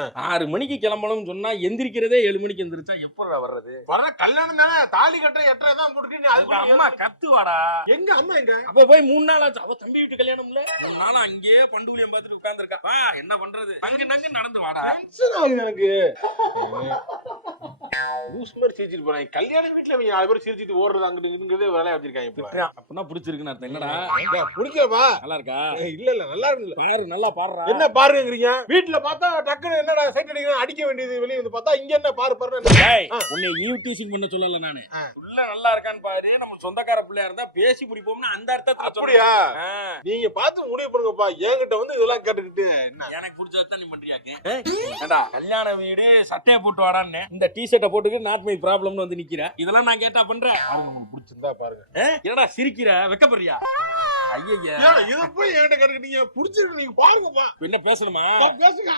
6 மணிக்கு கிளம்பணும்னு சொன்னா எந்திரிக்கிறதே 7 மணிக்கு எந்திரிச்சா எப்படா வர்றது? வர கல்யாணம் தானே, தாலி கட்டுற 8:30 தான் போட்டுட்டு அதுக்கு அம்மா கத்துவாடா. எங்க அம்மா எங்க? அப்ப போய் 3 நாள் ஆச்சு. அவ தம்பி வீட்டு கல்யாணம்ல 3 நாள் அங்கேயே பண்டூலியம் பார்த்துட்டு உட்கார்ந்துருக்கா. வா என்ன பண்றது, நங்கு நங்கு நடந்து வாடா. டென்ஷன் ஆகுது எனக்கு. லூஸ் மாதிரி சிரிச்சிட்டு போறேன். கல்யாண வீட்டுல இவங்க 4 பேர் சிரிச்சிட்டு ஓடுறது அங்கிட்டு இங்கிட்டு வேலையா வச்சிருக்காங்க. இப்ப அப்பனா பிடிச்சிருக்குன்னு அர்த்தம். என்னடா பிடிக்கலப்பா? நல்லா இருக்கா? இல்ல இல்ல நல்லா இருக்கு. பாரு நல்லா பாடுறா. என்ன பாருங்கறீங்க? வீட்டுல பார்த்தா டக்குன்னு என்னடா சைட் அடிக்கணும் அடிக்க வேண்டியது, வெளிய வந்து பார்த்தா இங்க என்ன பாரு பாரு. டேய் உன்னை ஈவ் டீசிங் பண்ண சொல்லல நானு. உள்ள நல்லா இருக்கான்னு பாரு. நம்ம சொந்தக்கார பிள்ளையா இருந்தா பேசி பிடிப்போம்னு அந்த அர்த்தத்துல அப்படியா? நீங்க பார்த்து முடிவு பண்ணுங்கப்பா. என்கிட்ட வந்து இதெல்லாம் கேட்டுக்கிட்டு என்ன? எனக்கு பிடிச்சத நீ பண்றியாக்கு? ஏண்டா கல்யாண வீடு சட்டையை போட்டு வாடான்னு இந்த டி-ஷர்ட்டை போட்டுட்டு நாட் மை ப்ராப்ளம்னு வந்து நிக்கிற. இதெல்லாம் நான் கேட்டா பண்றேன். உங்களுக்கு பிடிச்சிருந்தா பாருங்க. என்னடா சிரிக்கிற, வெக்கப்படுறியா? ஐயய்யா இத போய் என்கிட்ட கேட்டுக்கிட்டீங்க. பிடிச்சிருக்கு நீங்க பாருங்கப்பா. என்ன பேசணுமா? பேசுங்க.